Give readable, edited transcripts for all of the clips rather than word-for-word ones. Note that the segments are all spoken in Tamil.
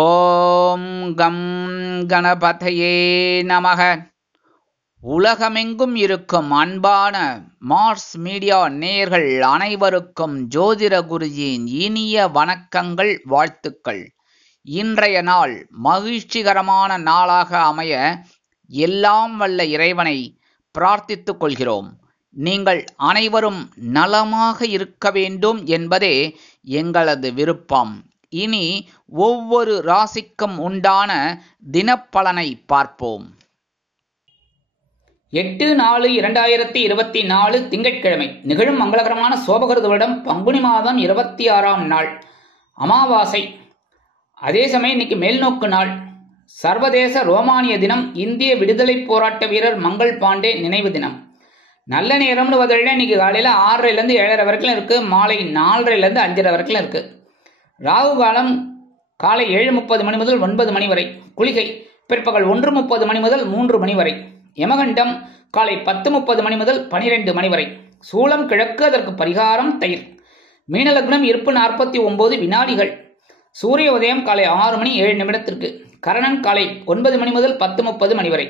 ஓம் கம் கணபதையே நமக. உலகமெங்கும் இருக்கும் அன்பான மார்ஸ் மீடியா நேயர்கள் அனைவருக்கும் ஜோதிட குருஜியின் இனிய வணக்கங்கள், வாழ்த்துக்கள். இன்றைய நாள் மகிழ்ச்சிகரமான நாளாக அமைய எல்லாம் வல்ல இறைவனை பிரார்த்தித்துக் கொள்கிறோம். நீங்கள் அனைவரும் நலமாக இருக்க வேண்டும் என்பதே எங்களது விருப்பம். இனி ஒவ்வொரு ராசிக்கும் உண்டான தினப்பலனை பார்ப்போம். 8/4/2024 திங்கட்கிழமை நிகழும் மங்களகரமான சோபகிருது வருடம் பங்குனி மாதம் 26ஆம் நாள் அமாவாசை. அதே சமயம் இன்னைக்கு மேல்நோக்கு நாள், சர்வதேச ரோமானிய தினம், இந்திய விடுதலை போராட்ட வீரர் மங்கள் பாண்டே நினைவு தினம். நல்ல நேரம்னு பதில இன்னைக்கு காலையில் 6:30 7:30 வரைக்கும் இருக்கு, மாலை 4:30 5:30 வரைக்கும் இருக்கு. ராகு காலம் காலை 7:30 மணி முதல் 9 மணி வரை. குளிகை பிற்பகல் 1:30 மணி முதல் 3 மணி வரை. யமகண்டம் காலை 10:30 மணி முதல் 12 மணி வரை. சூலம் கிழக்கு, அதற்கு பரிகாரம் தயிர். மீனலக்னம் இருப்பு 49 வினாடிகள். சூரிய உதயம் காலை 6 மணி 7 நிமிடத்திற்கு. கரணன் காலை 9 மணி முதல் 10:30 மணி வரை.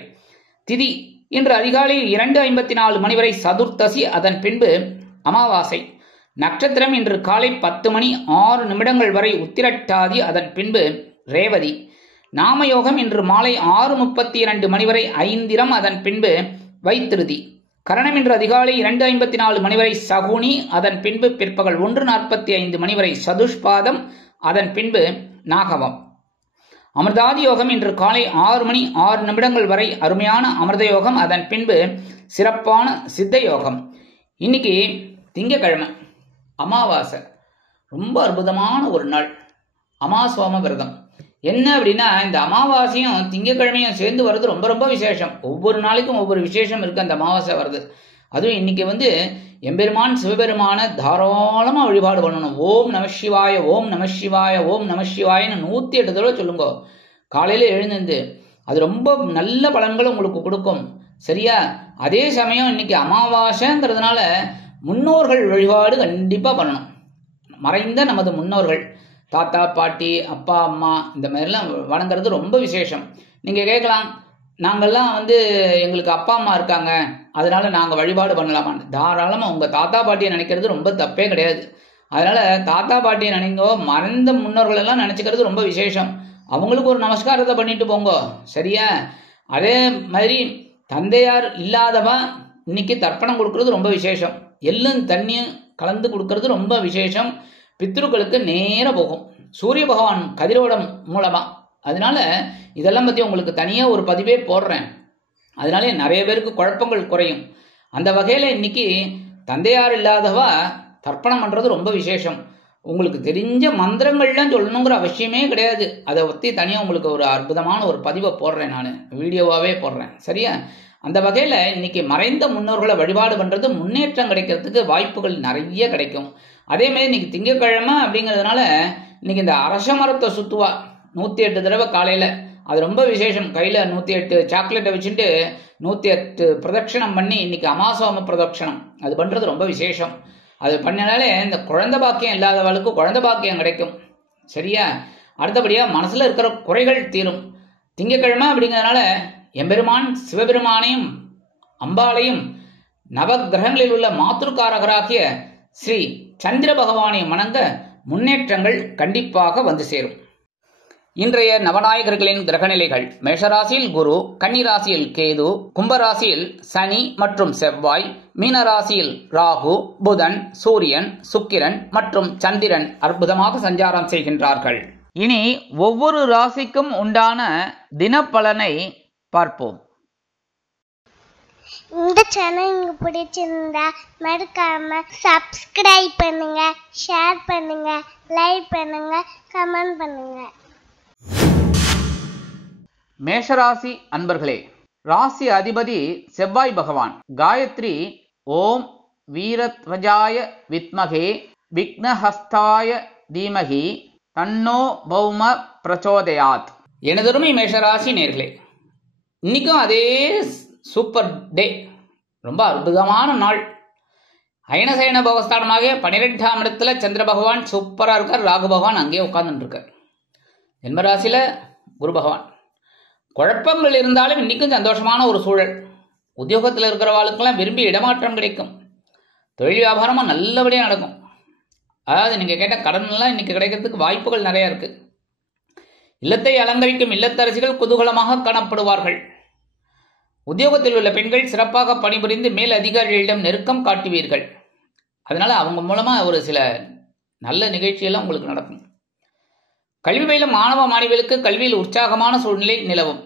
திதி இன்று அதிகாலை 2:54 மணி வரை சதுர்த்தசி, அதன் பின்பு அமாவாசை. நட்சத்திரம் இன்று காலை 10 மணி 6 நிமிடங்கள் வரை உத்திரட்டாதி, அதன் பின்பு ரேவதி. நாமயோகம் இன்று மாலை 6:32 மணி வரை ஐந்திரம், அதன் பின்பு வைத்திருதி. கரணம் இன்று அதிகாலை 2:54 மணி வரை சகுனி, அதன் பின்பு பிற்பகல் 1:45 மணி வரை சதுஷ்பாதம், அதன் பின்பு நாகவம். அமிர்தாதி யோகம் இன்று காலை 6 மணி 6 நிமிடங்கள் வரை அருமையான அமிர்த யோகம், அதன் பின்பு சிறப்பான சித்த யோகம். இன்னைக்கு திங்கக்கிழமை அமாவாசை, ரொம்ப அற்புதமான ஒரு நாள். அமாசோம விரதம் என்ன அப்படின்னா, இந்த அமாவாசையும் திங்கக்கிழமையும் சேர்ந்து வர்றது ரொம்ப ரொம்ப விசேஷம். ஒவ்வொரு நாளைக்கும் ஒவ்வொரு விசேஷம் இருக்கு அந்த அமாவாசை வருது. அதுவும் இன்னைக்கு எம்பெருமான் சிவபெருமான தாராளமா வழிபாடு பண்ணணும். ஓம் நம சிவாய, ஓம் நம சிவாய, ஓம் நம சிவாயன்னு 108 தடவை சொல்லுங்க காலையில எழுந்து. அது ரொம்ப நல்ல பலன்களை உங்களுக்கு கொடுக்கும். சரியா? அதே சமயம் இன்னைக்கு அமாவாசைங்கிறதுனால முன்னோர்கள் வழிபாடு கண்டிப்பா பண்ணணும். மறைந்த நமது முன்னோர்கள், தாத்தா பாட்டி அப்பா அம்மா, இந்த மாதிரிலாம் வணங்குறது ரொம்ப விசேஷம். நீங்க கேட்கலாம், நாங்கள்லாம் எங்களுக்கு அப்பா அம்மா இருக்காங்க, அதனால நாங்கள் வழிபாடு பண்ணலாமான்னு. தாராளமாக உங்கள் தாத்தா பாட்டியை நினைக்கிறது ரொம்ப தப்பே கிடையாது. அதனால தாத்தா பாட்டியை நினைங்கோ, மறைந்த முன்னோர்கள் எல்லாம் நினைச்சுக்கிறது ரொம்ப விசேஷம். அவங்களுக்கு ஒரு நமஸ்காரத்தை பண்ணிட்டு போங்க. சரியா? அதே மாதிரி தந்தையார் இல்லாதவா இன்னைக்கு தர்ப்பணம் கொடுக்கறது ரொம்ப விசேஷம். எள்ளும் தண்ணியும் கலந்து கொடுக்கறது ரொம்ப விசேஷம். பித்ருக்களுக்கு நேர போகும் சூரிய பகவான் கதிரோடம் மூலமா. அதனால இதெல்லாம் பத்தி உங்களுக்கு தனியா ஒரு பதிவே போடுறேன். அதனாலே நிறைய பேருக்கு குழப்பங்கள் குறையும். அந்த வகையில இன்னைக்கு தந்தையார் இல்லாதவா தர்ப்பணம் பண்றது ரொம்ப விசேஷம். உங்களுக்கு தெரிஞ்ச மந்திரங்கள்லாம் சொல்லணுங்கிற அவசியமே கிடையாது. அதை பத்தி தனியா உங்களுக்கு ஒரு அற்புதமான ஒரு பதிவை போடுறேன், நான் வீடியோவாவே போடுறேன். சரியா? அந்த வகையில இன்னைக்கு மறைந்த முன்னோர்களை வழிபாடு பண்றது முன்னேற்றம் கிடைக்கிறதுக்கு வாய்ப்புகள் நிறைய கிடைக்கும். அதே மாதிரி இன்னைக்கு திங்கக்கிழமை அப்படிங்கிறதுனால இன்னைக்கு இந்த அரச மரத்தை சுத்துவா 108 தடவை காலையில. அது ரொம்ப விசேஷம். கையில 108 சாக்லேட்டை வச்சுட்டு 108 பிரதட்சணம் பண்ணி, இன்னைக்கு அமாசோம பிரதட்சணம் அது பண்றது ரொம்ப விசேஷம். அது பண்ணினாலே இந்த குழந்தை பாக்கியம் இல்லாதவளுக்கு குழந்தை பாக்கியம் கிடைக்கும். சரியா? அடுத்தபடியா மனசுல இருக்கிற குறைகள் தீரும். திங்கக்கிழமை அப்படிங்கிறதுனால எம்பெருமான் சிவபெருமானையும் அம்பாளையும் நவகிரகங்களில் உள்ள மாத்ருக்காரகராகிய ஸ்ரீ சந்திர பகவானையும் வணங்க முன்னேற்றங்கள் கண்டிப்பாக வந்து சேரும். இன்றைய நவநாயகர்களின் கிரகநிலைகள்: மேஷராசியில் குரு, கன்னிராசியில் கேது, கும்பராசியில் சனி மற்றும் செவ்வாய், மீனராசியில் ராகு, புதன், சூரியன், சுக்கிரன் மற்றும் சந்திரன் அற்புதமாக சஞ்சாரம் செய்கின்றார்கள். இனி ஒவ்வொரு ராசிக்கும் உண்டான தினப்பலனை பார்ப்போம். இந்த சேனல் உங்களுக்கு பிடிச்சிருந்தா மறக்காம சப்ஸ்கிரைப் பண்ணுங்க, ஷேர் பண்ணுங்க, லைக் பண்ணுங்க, கமெண்ட் பண்ணுங்க. மேஷராசி அன்பர்களே, ராசி அதிபதி செவ்வாய் பகவான். காயத்ரி ஓம் வீரத்வஜாய வித்மகே விக்னஹஸ்தாய தீமகி தன்னோ பௌம பிரச்சோதயாத். எனதருமை மேஷராசி நேர்களே, இன்னைக்கும் அதே சூப்பர் டே, ரொம்ப அற்புதமான நாள். அயனசயன பகஸ்தானமாக 12ஆம் இடத்துல சந்திர பகவான் சூப்பரா இருக்கார். ராகு பகவான் அங்கேயே உட்கார்ந்துட்டு இருக்கார். ஜென்மராசியில் குரு பகவான். குழப்பங்கள் இருந்தாலும் இன்றைக்கும் சந்தோஷமான ஒரு சூழல். உத்தியோகத்தில் இருக்கிறவாளுக்கெல்லாம் விரும்பி இடமாற்றம் கிடைக்கும். தொழில் வியாபாரமும் நல்லபடியாக நடக்கும். அதாவது நீங்கள் கேட்ட கடன்லாம் இன்றைக்கி கிடைக்கிறதுக்கு வாய்ப்புகள் நிறையா இருக்குது. இல்லத்தை அலங்கரிக்கும் இல்லத்தரசிகள் குதூகலமாக காணப்படுவார்கள். உத்தியோகத்தில் உள்ள பெண்கள் சிறப்பாக பணிபுரிந்து மேல் அதிகாரிகளிடம் நெருக்கம் காட்டுவீர்கள். அதனால் அவங்க மூலமாக ஒரு சில நல்ல நிகழ்ச்சியெல்லாம் உங்களுக்கு நடக்கும். கல்வி பயிலும் மாணவ மாணவிகளுக்கு கல்வியில் உற்சாகமான சூழ்நிலை நிலவும்.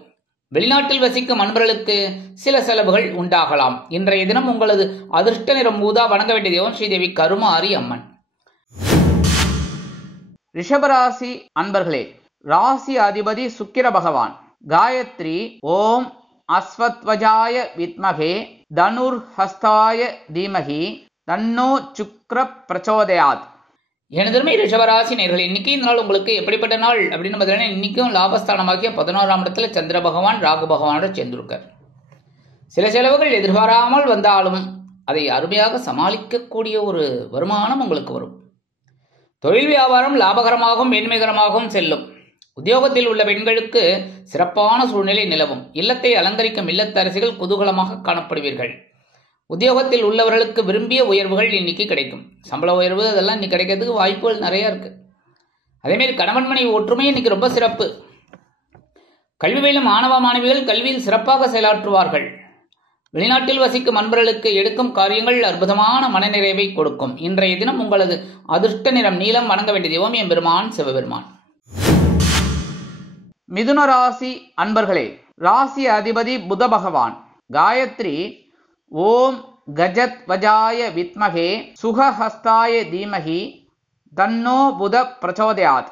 வெளிநாட்டில் வசிக்கும் அன்பர்களுக்கு சில செலவுகள் உண்டாகலாம். இன்றைய தினம் உங்களது அதிர்ஷ்ட நிறம் ஊதா. வணங்க வேண்டிய தெய்வம் ஸ்ரீதேவி கருமாரி அம்மன். ரிஷபராசி அன்பர்களே, ராசி அதிபதி சுக்கிர பகவான். காயத்ரி ஓம் அஸ்வத்வஜாய வித்மகே தனுர் ஹஸ்தாய தீமகி தன்னோ சுக்ர பிரச்சோதயாத். எனதுமே ரிஷபராசி நேயர்களே, இன்னைக்கு இந்த நாள் உங்களுக்கு எப்படிப்பட்ட நாள் அப்படின்னு பார்த்தீங்கன்னா, இன்னைக்கும் லாபஸ்தானமாகிய 11ஆம் இடத்துல சந்திர பகவான் ராகு பகவானோட சேர்ந்திருக்கார். சில செலவுகள் எதிர்பாராமல் வந்தாலும் அதை அருமையாக சமாளிக்கக்கூடிய ஒரு வருமானம் உங்களுக்கு வரும். தொழில் வியாபாரம் லாபகரமாகவும் மேன்மைகரமாகவும் செல்லும். உத்தியோகத்தில் உள்ள பெண்களுக்கு சிறப்பான சூழ்நிலை நிலவும். இல்லத்தை அலங்கரிக்கும் இல்லத்தரசிகள் குதூகலமாக காணப்படுவீர்கள். உத்தியோகத்தில் உள்ளவர்களுக்கு விரும்பிய உயர்வுகள் இன்னைக்கு கிடைக்கும். சம்பள உயர்வு அதெல்லாம் இன்னைக்கு கிடைக்கிறதுக்கு வாய்ப்புகள் நிறையா இருக்கு. அதேமாரி கணவன் மனைவி ஒற்றுமை இன்னைக்கு ரொம்ப சிறப்பு. கல்வி பயிலும் மாணவ மாணவிகள் கல்வியில் சிறப்பாக செயலாற்றுவார்கள். வெளிநாட்டில் வசிக்கும் அன்பர்களுக்கு எடுக்கும் காரியங்கள் அற்புதமான மனநிறைவை கொடுக்கும். இன்றைய தினம் உங்களது அதிர்ஷ்ட நிறம் நீலம். வணங்க வேண்டிய தெய்வம் எம்பெருமான் சிவபெருமான். மிதுன ராசி அன்பர்களே, ராசி அதிபதி புத பகவான். காயத்ரி ஓம் கஜத் வஜாய வித்மகே சுகஹஸ்தாய தீமகி தன்னோ புத பிரச்சோதயாத்.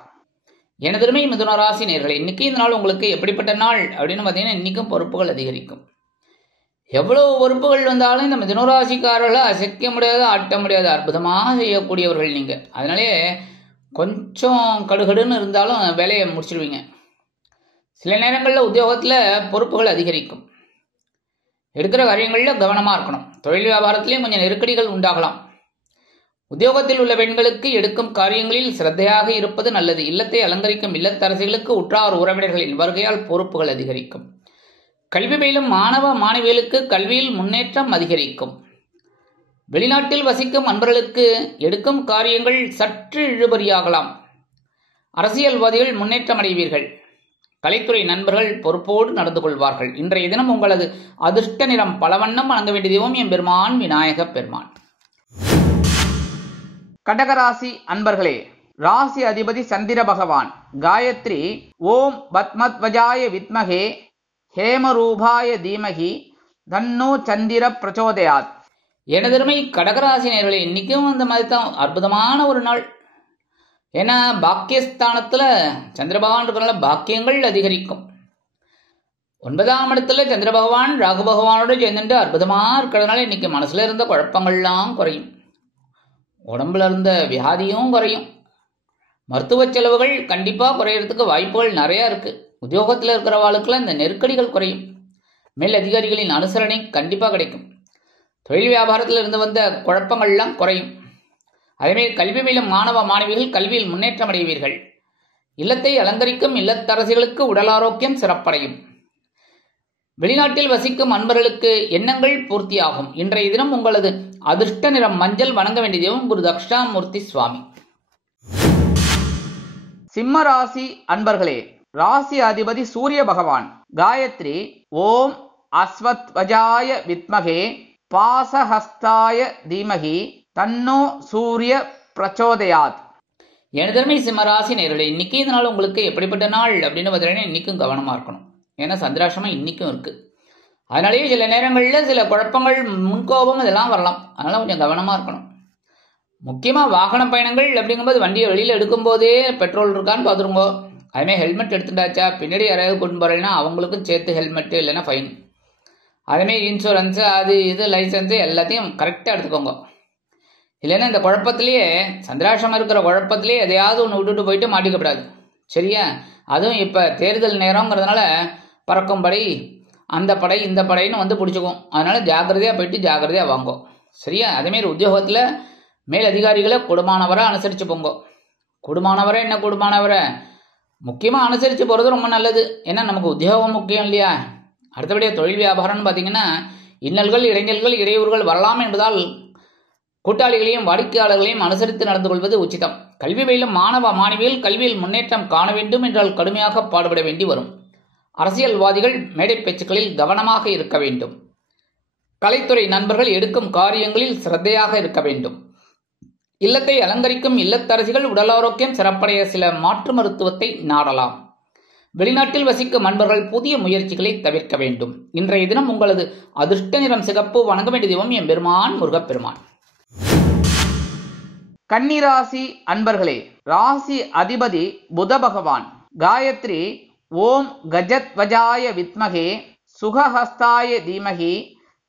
எனதுமே மிதுன ராசி நேயர்களே, இன்னைக்கு இந்த நாள் உங்களுக்கு எப்படிப்பட்ட நாள் அப்படின்னு பார்த்தீங்கன்னா, இன்னைக்கும் பொறுப்புகள் அதிகரிக்கும். எவ்வளவு பொறுப்புகள் வந்தாலும் இந்த மிதுனராசிக்காரர்களை அசைக்க முடியாத ஆட்ட முடியாத அற்புதமாக செய்யக்கூடியவர்கள் நீங்கள். அதனாலே கொஞ்சம் கடுகடுன்னு இருந்தாலும் வேலையை முடிச்சிடுவீங்க. சில நேரங்களில் உத்தியோகத்தில் பொறுப்புகள் அதிகரிக்கும். எடுக்கிற காரியங்களில் கவனமாக இருக்கணும். தொழில் வியாபாரத்திலையும் கொஞ்சம் நெருக்கடிகள் உண்டாகலாம். உத்தியோகத்தில் உள்ள பெண்களுக்கு எடுக்கும் காரியங்களில் சிரத்தையாக இருப்பது நல்லது. இல்லத்தை அலங்கரிக்கும் இல்லத்தரசிகளுக்கு உற்றார் உறவினர்களின் வருகையால் பொறுப்புகள் அதிகரிக்கும். கல்வி பயிலும் மாணவ மாணவிகளுக்கு கல்வியில் முன்னேற்றம் அதிகரிக்கும். வெளிநாட்டில் வசிக்கும் அன்பர்களுக்கு எடுக்கும் காரியங்கள் சற்று இழுபறியாகலாம். அரசியல்வாதிகள் முன்னேற்றம் அடைவீர்கள். கலைத்துறை நண்பர்கள் பொறுப்போடு நடந்து கொள்வார்கள். இன்றைய தினம் உங்களது அதிர்ஷ்ட நிறம் பலவண்ணம். வணங்க வேண்டிய தெய்வம் எம்பெருமான் விநாயக பெருமான். கடகராசி அன்பர்களே, ராசி அதிபதி சந்திர பகவான். காயத்ரி ஓம் பத்மத்வஜாய வித்மகே ஹேமரூபாய தீமகி தன்னோ சந்திர பிரச்சோதயாத். எனதருமை கடகராசி நேயர்களே, இன்னைக்கும் அந்த மாதிரி தான் அற்புதமான ஒரு நாள். ஏன்னா பாக்கியஸ்தானத்தில் சந்திர பகவான் இருக்கிறனால பாக்கியங்கள் அதிகரிக்கும். 9ஆம் இடத்துல சந்திர பகவான் ராகு பகவானோடு சேர்ந்துட்டு அற்புதமாக இருக்கிறதுனால இன்னைக்கு மனசுல இருந்த குழப்பங்கள்லாம் குறையும். உடம்புல இருந்த வியாதியும் குறையும். மருத்துவ செலவுகள் கண்டிப்பாக குறையறதுக்கு வாய்ப்புகள் நிறையா இருக்குது. உத்தியோகத்தில் இருக்கிறவாளுக்கெல்லாம் இந்த நெருக்கடிகள் குறையும். மேல் அதிகாரிகளின் அனுசரணை கண்டிப்பாக கிடைக்கும். தொழில் வியாபாரத்தில் இருந்து வந்த குழப்பங்கள்லாம் குறையும். அதேமாரி கல்வி பயிலும் மாணவ மாணவிகள் கல்வியில் முன்னேற்றம் அடைவீர்கள். இல்லத்தை அலங்கரிக்கும் இல்லத்தரசிகளுக்கு உடல் ஆரோக்கியம் சிறப்படையும். வெளிநாட்டில் வசிக்கும் அன்பர்களுக்கு எண்ணங்கள் பூர்த்தியாகும். இன்றைய தினம் உங்களது அதிர்ஷ்ட நிறம் மஞ்சள். வணங்க வேண்டிய தெய்வம் குரு தக்ஷாமூர்த்தி சுவாமி. சிம்ம ராசி அன்பர்களே, ராசி அதிபதி சூரிய பகவான். காயத்ரி ஓம் அஸ்வத்வஜாய வித்மகே பாசஹஸ்தாய தீமகி தன்னோ சூரிய பிரச்சோதயாத். எனதருமை சிம்மராசி நேயர்களே, இன்னைக்கு இந்த நாள் உங்களுக்கு எப்படிப்பட்ட நாள் அப்படின்னு பார்த்தீங்கன்னா, இன்னைக்கும் கவனமாக இருக்கணும். ஏன்னா சந்திராஷ்டமம் இன்னைக்கும் இருக்குது. அதனாலேயே சில நேரங்களில் சில குழப்பங்கள் முன்கோபம் இதெல்லாம் வரலாம். அதனால் கொஞ்சம் கவனமாக இருக்கணும். முக்கியமாக வாகன பயணங்கள் அப்படிங்கும்போது வண்டியை வெளியில் எடுக்கும்போதே பெட்ரோல் இருக்கான்னு பார்த்துருங்கோ. அதுமாதிரி ஹெல்மெட் எடுத்துட்டாச்சா, பின்னாடி யாராவது கொண்டு போகிறேன்னா அவங்களுக்கும் சேர்த்து ஹெல்மெட்டு இல்லைன்னா ஃபைன். அதுமாரி இன்சூரன்ஸு அது இது லைசன்ஸு எல்லாத்தையும் கரெக்டாக எடுத்துக்கோங்க. இல்லைன்னா இந்த குழப்பத்திலேயே சந்திராஷ்டமம் இருக்கிற குழப்பத்திலே எதையாவது ஒன்று விட்டுட்டு போயிட்டு மாட்டிக்கப்படாது. சரியா? அதுவும் இப்போ தேர்தல் நேரங்கிறதுனால பறக்கும் படை அந்த படை இந்த படைன்னு வந்து பிடிச்சிக்கும். அதனால் ஜாக்கிரதையாக போயிட்டு ஜாக்கிரதையாக வாங்கோ. சரியா? அதேமாரி உத்தியோகத்தில் மேல் அதிகாரிகளை கூடுமானவரை அனுசரித்து போங்கோ. கூடுமானவரை என்ன கூடுமானவரை முக்கியமாக அனுசரித்து போகிறது ரொம்ப நல்லது. ஏன்னா நமக்கு உத்தியோகம் முக்கியம் இல்லையா. அடுத்தபடியாக தொழில் வியாபாரம்னு பார்த்தீங்கன்னா இன்னல்கள், இடைஞ்சல்கள், இடையூறுகள் வரலாம் என்பதால் கூட்டாளிகளையும் வாடிக்கையாளர்களையும் அனுசரித்து நடந்து கொள்வது உச்சிதம். கல்வி பயிலும் மாணவ மாணவிகள் கல்வியில் முன்னேற்றம் காண வேண்டும் என்றால் கடுமையாக பாடுபட வேண்டி வரும். அரசியல்வாதிகள் மேடை பேச்சுக்களில் கவனமாக இருக்க வேண்டும். கலைத்துறை நண்பர்கள் எடுக்கும் காரியங்களில் சிரத்தையாக இருக்க வேண்டும். இல்லத்தை அலங்கரிக்கும் இல்லத்தரசிகள் உடல் ஆரோக்கியம் சிறப்படைய சில மாற்று மருத்துவத்தை நாடலாம். வெளிநாட்டில் வசிக்கும் அன்பர்கள் புதிய முயற்சிகளை தவிர்க்க வேண்டும். இன்றைய தினம் உங்களது அதிர்ஷ்ட நிறம் சிகப்பு. வணங்க வேண்டிய தெய்வம் எம்பெருமான் முருகப்பெருமான். கன்னிராசி அன்பர்களே, ராசி அதிபதி புத பகவான். காயத்ரி ஓம் கஜத்வஜாய வித்மகே சுகஹஸ்தாய தீமகி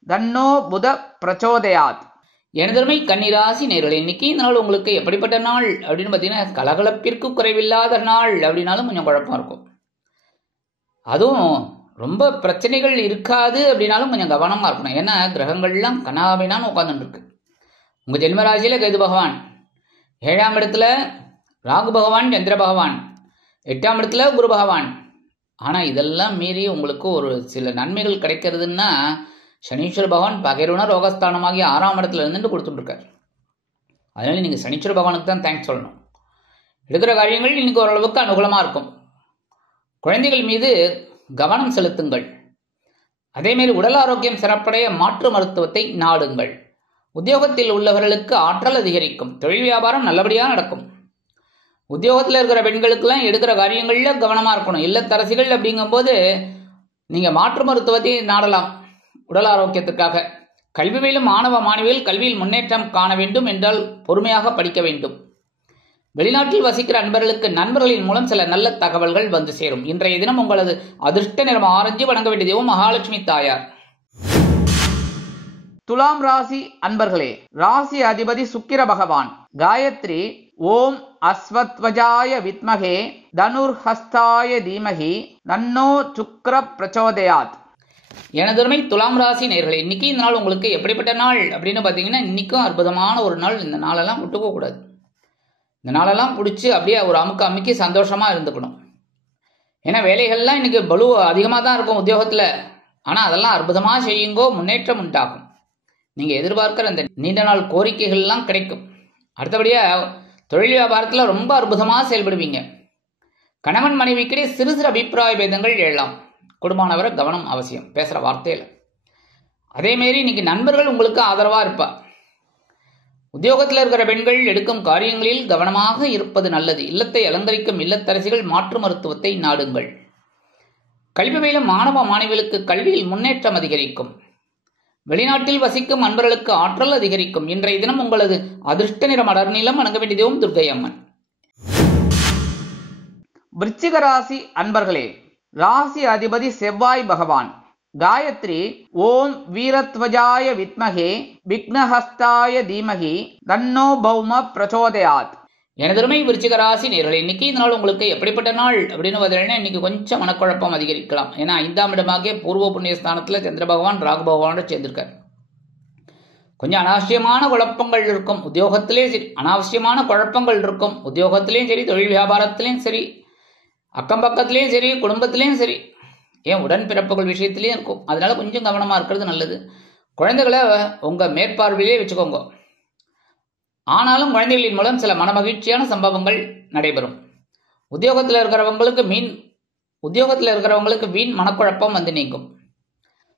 தன்னோ புத பிரச்சோதயாத். எனதருமை கன்னிராசி நேயர்களே, இன்னைக்கு இந்த நாள் உங்களுக்கு எப்படிப்பட்ட நாள் அப்படின்னு பார்த்தீங்கன்னா கலகலப்பிற்கு குறைவில்லாத நாள் அப்படின்னாலும் கொஞ்சம் குழப்பம் இருக்கும். அதுவும் ரொம்ப பிரச்சனைகள் இருக்காது அப்படின்னாலும் கொஞ்சம் கவனமாக இருக்கணும். ஏன்னா கிரகங்கள்லாம் கனாவினான்னு உட்காந்துட்டு இருக்கு. உங்கள் ஜென்மராசியில் கேது பகவான், 7ஆம் இடத்துல ராகு பகவான், சந்திர பகவான், 8ஆம் இடத்துல குரு பகவான். ஆனால் இதெல்லாம் மீறி உங்களுக்கு ஒரு சில நன்மைகள் கிடைக்கிறதுன்னா சனீஸ்வர பகவான் பகைருண ரோகஸ்தானமாகி 6ஆம் இடத்துல இருந்துட்டு கொடுத்துட்டுருக்கார். அதனால நீங்கள் சனீஸ்வர பகவானுக்கு தான் தேங்க்ஸ் சொல்லணும். எடுக்கிற காரியங்கள் இன்னைக்கு ஓரளவுக்கு அனுகூலமாக இருக்கும். குழந்தைகள் மீது கவனம் செலுத்துங்கள். அதேமாரி உடல் ஆரோக்கியம் சிறப்படைய மாற்று மருத்துவத்தை நாடுங்கள். உத்தியோகத்தில் உள்ளவர்களுக்கு ஆற்றல் அதிகரிக்கும். தொழில் வியாபாரம் நல்லபடியாக நடக்கும். உத்தியோகத்தில் இருக்கிற பெண்களுக்கெல்லாம் எடுக்கிற காரியங்களில் கவனமாக இருக்கணும். இல்லத்தரசிகள் அப்படிங்கும்போது நீங்கள் மாற்று மருத்துவத்தை நாடலாம் உடல் ஆரோக்கியத்துக்காக. கல்வி பயிலும் மாணவ மாணவிகள் கல்வியில் முன்னேற்றம் காண வேண்டும் என்றால் பொறுமையாக படிக்க வேண்டும். வெளிநாட்டில் வசிக்கிற அன்பர்களுக்கு நண்பர்களின் மூலம் சில நல்ல தகவல்கள் வந்து சேரும். இன்றைய தினம் உங்களது அதிர்ஷ்ட நிறம் ஆரஞ்சு. வணங்க வேண்டிய தெய்வம் மகாலட்சுமி தாயார். துலாம் ராசி அன்பர்களே, ராசி அதிபதி சுக்கிர பகவான். காயத்ரி ஓம் அஸ்வத்வஜாய வித்மகே தனுர்ஹஸ்தாய தீமகி தன்னோ சுக்ர பிரச்சோதயாத். எனதருமை துலாம் ராசி நேயர்களே, இன்னைக்கு இந்த நாள் உங்களுக்கு எப்படிப்பட்ட நாள் அப்படின்னு பார்த்தீங்கன்னா இன்னைக்கும் அற்புதமான ஒரு நாள். இந்த நாளெல்லாம் விட்டுக்க கூடாது. இந்த நாளெல்லாம் பிடிச்சி அப்படியே ஒரு அமுக்கி சந்தோஷமாக இருந்துக்கணும். ஏன்னா வேலைகள்லாம் இன்னைக்கு பலு அதிகமாக தான் இருக்கும் உத்தியோகத்தில். ஆனால் அதெல்லாம் அற்புதமாக செய்யுங்கோ, முன்னேற்றம் உண்டாகும். நீங்கள் எதிர்பார்க்குற அந்த நீண்ட நாள் கோரிக்கைகள்லாம் கிடைக்கும். அடுத்தபடியாக தொழில் வியாபாரத்தில் ரொம்ப அற்புதமாக செயல்படுவீங்க. கணவன் மனைவிக்கிடையே சிறு சிறு அபிப்பிராய பேதங்கள் எழலாம். குடும்பமானவரை கவனம் அவசியம் பேசுகிற வார்த்தையில். அதேமாரி இன்னைக்கு நண்பர்கள் உங்களுக்கு ஆதரவாக இருப்பா. உத்தியோகத்தில் இருக்கிற பெண்கள் எடுக்கும் காரியங்களில் கவனமாக இருப்பது நல்லது. இல்லத்தை அலங்கரிக்கும் இல்லத்தரசிகள் மாற்று மருத்துவத்தை நாடுங்கள். கல்வி பயிலும் மாணவ மாணவிகளுக்கு கல்வியில் முன்னேற்றம் அதிகரிக்கும். வெளிநாட்டில் வசிக்கும் அன்பர்களுக்கு ஆற்றல் அதிகரிக்கும். இன்றைய தினம் உங்களது அதிர்ஷ்ட நிறம் அடர் நீலம். வணங்க வேண்டிய தெய்வம் துர்க்கை அம்மன். விருச்சிக ராசி அன்பர்களே, ராசி அதிபதி செவ்வாய் பகவான். காயத்ரி ஓம் வீரத்வஜாய வித்மகே விக்னஹஸ்தாய தீமகி தன்னோ பௌம பிரச்சோதயாத். எனதருமை விருச்சிக ராசி நேயர்களே, இன்னைக்கு இந்த நாள் உங்களுக்கு எப்படிப்பட்ட நாள் அப்படின்னு பார்த்தீங்கன்னா இன்னைக்கு கொஞ்சம் மனக்குழப்பம் அதிகரிக்கலாம். ஏன்னா 5ஆம் இடமாகிய பூர்வ புண்ணிய ஸ்தானத்தில் சந்திர பகவான் ராகு பகவானோட சேர்ந்திருக்கார். கொஞ்சம் அனாவசியமான குழப்பங்கள் இருக்கும். உத்தியோகத்திலேயும் சரி அனாவசியமான குழப்பங்கள் இருக்கும். உத்தியோகத்திலையும் சரி, தொழில் வியாபாரத்திலையும் சரி, அக்கம் பக்கத்துலேயும் சரி, குடும்பத்திலையும் சரி, ஏன் உடன்பிறப்புகள் விஷயத்திலையும் இருக்கும். அதனால கொஞ்சம் கவனமாக இருக்கிறது நல்லது. குழந்தைகளை உங்கள் மேற்பார்வையிலே வச்சுக்கோங்க. ஆனாலும் குழந்தைகளின் மூலம் சில மனமகிழ்ச்சியான சம்பவங்கள் நடைபெறும். உத்தியோகத்தில் இருக்கிறவங்களுக்கு வீண் மனக்குழப்பம் வந்து நீங்கும்.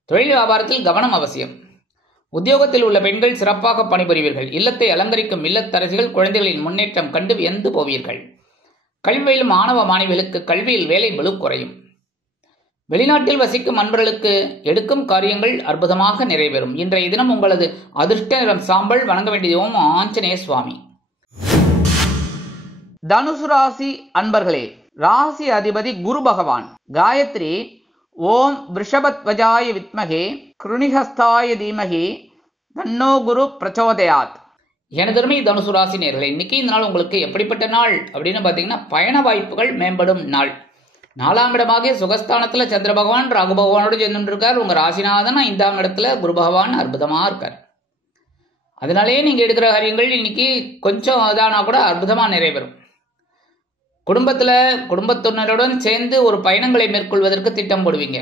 தொழில் வியாபாரத்தில் கவனம் அவசியம். உத்தியோகத்தில் உள்ள பெண்கள் சிறப்பாக பணிபுரிவீர்கள். இல்லத்தை அலங்கரிக்கும் இல்லத்தரசிகள் குழந்தைகளின் முன்னேற்றம் கண்டு வியந்து போவீர்கள். கல்வியிலும் மாணவ மாணவிகளுக்கு கல்வியில் வேலை பளு குறையும். வெளிநாட்டில் வசிக்கும் அன்பர்களுக்கு எடுக்கும் காரியங்கள் அற்புதமாக நிறைவேறும். இன்றைய தினம் உங்களது அதிர்ஷ்ட நிறம் சாம்பல். வணங்க வேண்டிய தெய்வம் ஆஞ்சநேய சுவாமி. தனுசு ராசி அன்பர்களே, ராசி அதிபதி குரு பகவான். காயத்ரி ஓம் விருஷபத்வஜாய வித்மகே கிருணிஹஸ்தாய தீமகி தன்னோ குரு பிரச்சோதயாத். எனதருமை தனுசு ராசி நேயர்களே, இன்னைக்கு இந்த நாள் உங்களுக்கு எப்படிப்பட்ட நாள் அப்படின்னு பார்த்தீங்கன்னா பயண வாய்ப்புகள் மேம்படும் நாள். 4ஆம் இடமாகிய சுகஸ்தானத்தில் சந்திர பகவான் ராகு பகவானோடு சேர்ந்து இருக்கார். உங்கள் ராசிநாதன் 5ஆம் இடத்துல குரு பகவான் அற்புதமாக இருக்கார். அதனாலேயே நீங்கள் எடுக்கிற காரியங்கள் இன்னைக்கு கொஞ்சம் இதானா கூட அற்புதமாக நிறைவேறும். குடும்பத்தினருடன் சேர்ந்து ஒரு பயணங்களை மேற்கொள்வதற்கு திட்டம் போடுவீங்க.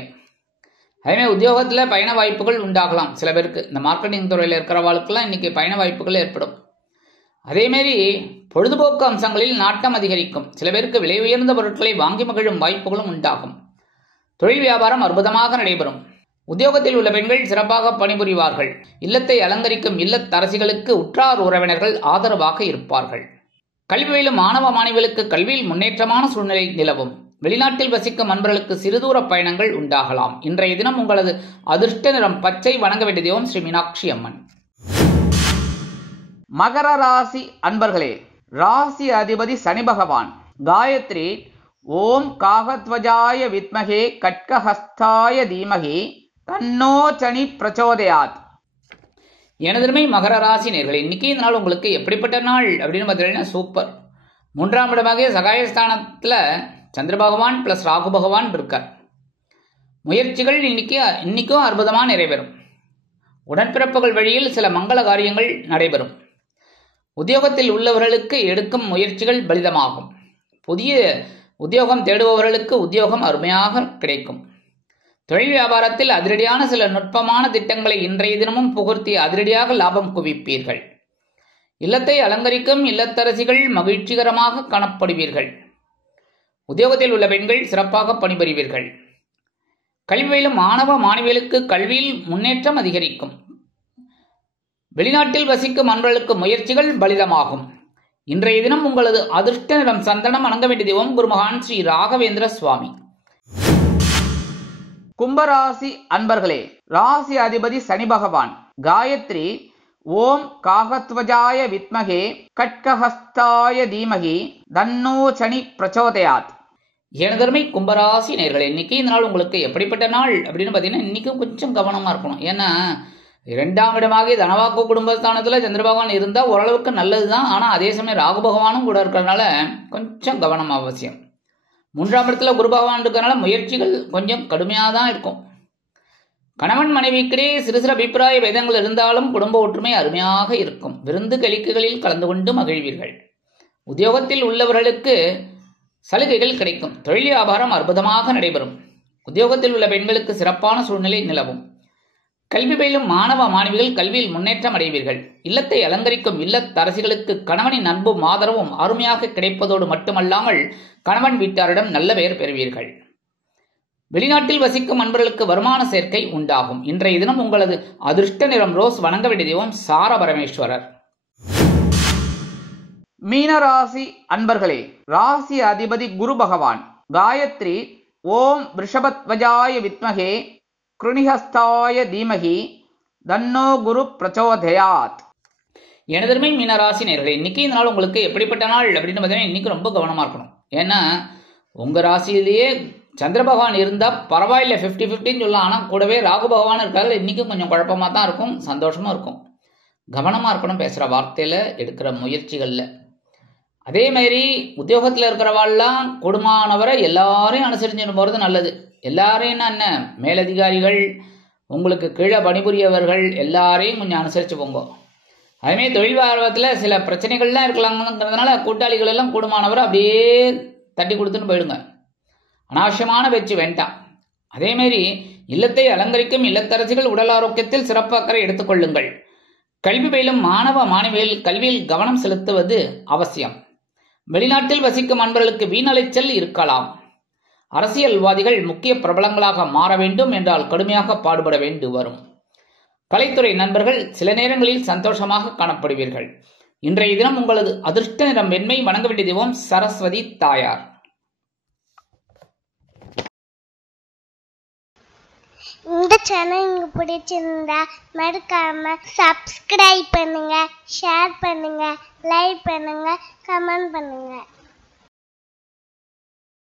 அதேமாதிரி உத்தியோகத்தில் பயண வாய்ப்புகள் உண்டாகலாம். சில பேருக்கு இந்த மார்க்கெட்டிங் துறையில் இருக்கிறவாளுக்கெல்லாம் இன்னைக்கு பயண வாய்ப்புகள் ஏற்படும். அதேமாரி பொழுதுபோக்கு அம்சங்களில் நாட்டம் அதிகரிக்கும். சில பேருக்கு விலை உயர்ந்த பொருட்களை வாங்கி மகிழும் வாய்ப்புகளும் உண்டாகும். தொழில் வியாபாரம் அற்புதமாக நடைபெறும். உத்தியோகத்தில் உள்ள பெண்கள் சிறப்பாக பணிபுரிவார்கள். இல்லத்தை அலங்கரிக்கும் இல்லத்தரசிகளுக்கு உற்றார் உறவினர்கள் ஆதரவாக இருப்பார்கள். கல்வி பயிலும் மாணவ மாணவிகளுக்கு கல்வியில் முன்னேற்றமான சூழ்நிலை நிலவும். வெளிநாட்டில் வசிக்கும் அன்பர்களுக்கு சிறுதூர பயணங்கள் உண்டாகலாம். இன்றைய தினம் உங்களது அதிர்ஷ்ட நிறம் பச்சை. வணங்க வேண்டிய தெய்வம் ஸ்ரீ மீனாட்சி அம்மன். மகர ராசி அன்பர்களே, ராசி அதிபதி சனி பகவான். காயத்ரி ஓம் காகத்வஜாய வித்மகே கட்கஹஸ்தாய தீமகி தன்னோ சனி பிரச்சோதயாத். எனதுமே மகர ராசி நேயர்களே, இன்னைக்கு இந்த நாள் உங்களுக்கு எப்படிப்பட்ட நாள் அப்படின்னு பார்த்தீங்கன்னா சூப்பர். 3ஆம் இடமாக சகாயஸ்தானத்தில் சந்திர பகவான் பிளஸ் ராகு பகவான் இருக்கார். முயற்சிகள் இன்னைக்கும் அற்புதமாக நிறைவேறும். உடன்பிறப்புகள் வழியில் சில மங்கள காரியங்கள் நடைபெறும். உத்தியோகத்தில் உள்ளவர்களுக்கு எடுக்கும் முயற்சிகள் பலிதமாகும். புதிய உத்தியோகம் தேடுபவர்களுக்கு உத்தியோகம் அருமையாக கிடைக்கும். தொழில் வியாபாரத்தில் அதிரடியான சில நுட்பமான திட்டங்களை இன்றைய தினமும் புகுத்தி அதிரடியாக லாபம் குவிப்பீர்கள். இல்லத்தை அலங்கரிக்கும் இல்லத்தரசிகள் மகிழ்ச்சிகரமாக காணப்படுவீர்கள். உத்தியோகத்தில் உள்ள பெண்கள் சிறப்பாக பணிபுரிவீர்கள். கல்வி பயிலும் மாணவ மாணவிகளுக்கு கல்வியில் முன்னேற்றம் அதிகரிக்கும். வெளிநாட்டில் வசிக்கும் அன்பர்களுக்கு முயற்சிகள் பலிதமாகும். இன்றைய தினம் உங்களது அதிர்ஷ்ட நிறம் சந்தனம். வணங்க வேண்டிய தெய்வம் குருமகான் ஸ்ரீ ராகவேந்திர சுவாமி. கும்பராசி அன்பர்களே, ராசி அதிபதி சனி பகவான். காயத்ரி ஓம் காகத்வஜாய வித்மகே கட்கஹஸ்தாய தீமகி தன்னோ சனி பிரச்சோதயாத். எனதருமை கும்பராசி நேயர்களே, இன்னைக்கு இந்த நாள் உங்களுக்கு எப்படிப்பட்ட நாள் அப்படின்னு பார்த்தீங்கன்னா இன்னைக்கும் கொஞ்சம் கவனமாக இருக்கணும். ஏன்னா 2ஆம் இடமாக தனவாக்கு குடும்பஸ்தானத்தில் சந்திர பகவான் இருந்தால் ஓரளவுக்கு நல்லது தான். ஆனால் அதே சமயம் ராகு பகவானும் கூட இருக்கிறதுனால கொஞ்சம் கவனம் அவசியம். 3ஆம் இடத்துல குரு பகவான் இருக்கிறதுனால முயற்சிகள் கொஞ்சம் கடுமையாக தான் இருக்கும். கணவன் மனைவிக்கிடையே சிறு சிறு அபிப்பிராய வேதங்கள் இருந்தாலும் குடும்ப ஒற்றுமை அருமையாக இருக்கும். விருந்து கலிக்குகளில் கலந்து கொண்டு மகிழ்வீர்கள். உத்தியோகத்தில் உள்ளவர்களுக்கு சலுகைகள் கிடைக்கும். தொழில் வியாபாரம் அற்புதமாக நடைபெறும். உத்தியோகத்தில் உள்ள பெண்களுக்கு சிறப்பான சூழ்நிலை நிலவும். கல்வி பயிலும் மாணவ மாணவிகள் கல்வியில் முன்னேற்றம் அடைவீர்கள். இல்லத்தை அலங்கரிக்கும் இல்லத்தரசிகளுக்கு கணவனின் அன்பும் ஆதரவும் அருமையாக கிடைப்பதோடு மட்டுமல்லாமல் கணவன் வீட்டாரிடம் நல்ல பெயர் பெறுவீர்கள். வெளிநாட்டில் வசிக்கும் அன்பர்களுக்கு வருமான சேர்க்கை உண்டாகும். இன்றைய தினம் உங்களது அதிர்ஷ்ட நிறம் ரோஸ். வணங்க வேண்டிய தெய்வம் சார பரமேஸ்வரர். மீனராசி அன்பர்களே, ராசி அதிபதி குரு பகவான். காயத்ரி ஓம் ரிஷபத்வஜாய வித்மகே கிருணிஹஸ்தாய தீமகி தன்னோ குரு பிரச்சோதயாத். எனதருமை மீனராசி நேயர்களே, இன்னைக்கு இந்த நாள் உங்களுக்கு எப்படிப்பட்ட நாள் அப்படின்னு பார்த்தீங்கன்னா இன்னைக்கு ரொம்ப கவனமாக இருக்கணும். ஏன்னா உங்கள் ராசியிலேயே சந்திர பகவான் இருந்தால் பரவாயில்ல, 50-50 சொல்லலாம். ஆனால் கூடவே ராகு பகவான் இருக்காது. இன்றைக்கும் கொஞ்சம் குழப்பமாக தான் இருக்கும், சந்தோஷமாக இருக்கும். கவனமாக இருக்கணும் பேசுகிற வார்த்தையில், எடுக்கிற முயற்சிகளில். அதேமாரி உத்தியோகத்தில் இருக்கிறவாள்லாம் குடும்பமானவரை எல்லாரையும் அனுசரிச்சுட்டு போகிறது நல்லது. எல்லாரையும் என்ன, மேலதிகாரிகள், உங்களுக்கு கீழே பணிபுரியவர்கள் எல்லாரையும் கொஞ்சம் அனுசரித்து போங்க. அதுமாரி தொழில் வியாபாரத்தில் சில பிரச்சனைகள்லாம் இருக்கலாங்கிறதுனால கூட்டாளிகள் எல்லாம் கூடுமானவரை அப்படியே தட்டி கொடுத்துன்னு போயிடுங்க. அனாவசியமான பேச்சு வேண்டாம். அதேமாரி இல்லத்தை அலங்கரிக்கும் இல்லத்தரசிகள் உடல் ஆரோக்கியத்தில் சிறப்பு அக்கறை எடுத்துக்கொள்ளுங்கள். கல்வி பயிலும் மாணவ மாணவிகள் கல்வியில் கவனம் செலுத்துவது அவசியம். வெளிநாட்டில் வசிக்கும் அன்பர்களுக்கு வீணலைச்சல் இருக்கலாம். அரசியல்வாதிகள் முக்கிய பிரபலங்களாக மாற வேண்டும் என்றால் கடுமையாக பாடுபட வேண்டி வரும். கலைத்துறை நண்பர்கள் சில நேரங்களில் சந்தோஷமாக காணப்படுவீர்கள். இன்றைய தினம் உங்களது அதிர்ஷ்ட நிறம் வெண்மை. வணங்க வேண்டிய தெய்வம் சரஸ்வதி தாயார். இந்த சேனல் உங்களுக்கு பிடிச்சிருந்தா மறக்காம சப்ஸ்கிரைப் பண்ணுங்க, ஷேர் பண்ணுங்க, லைக் பண்ணுங்க, கமெண்ட் பண்ணுங்க.